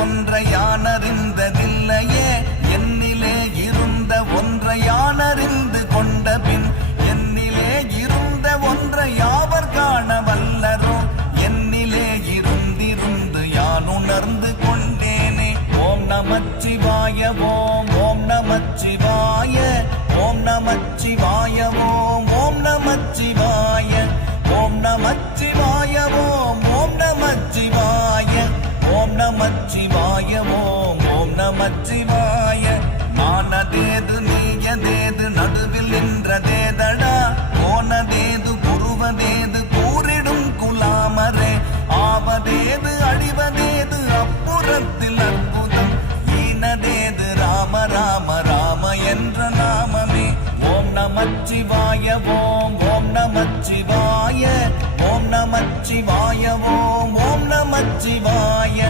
ஒன்றை யானறிந்ததில்லையே, என்னிலே இருந்த ஒன்றை யானறிந்து கொண்ட பின் என்னிலே இருந்த ஒன்றை யாவர் காண வல்லரோ, என்னிலே இருந்திருந்து யான் உணர்ந்து கொண்டேனே. ஓம் நமச்சிவாய ஓம் ஓம் நமச்சிவாய ஓம் நமச்சிவாய ஓம் ஓம் நமச்சிவாய ஓம் நமச்சிவாய ஓம் ஓம் நமச்சிவாய ஓம் நமச்சிவாய ஓம் ஓம் நமச்சிவாய. நானதேது நீயதேது நடுவில் நின்றதேதடா, போனதேது புருவதேது கூறிடும் குலாமரே, ஆவதேது அழிவதேது அப்புறத்தில் அற்புதம், ஈனதேது ராம ராம ராம என்ற நாமமே. ஓம் நமச்சிவாய ஓம் ஓம் நமச்சிவாய ஓம் நமச்சிவாய ஓம் ஓம் நமச்சிவாய.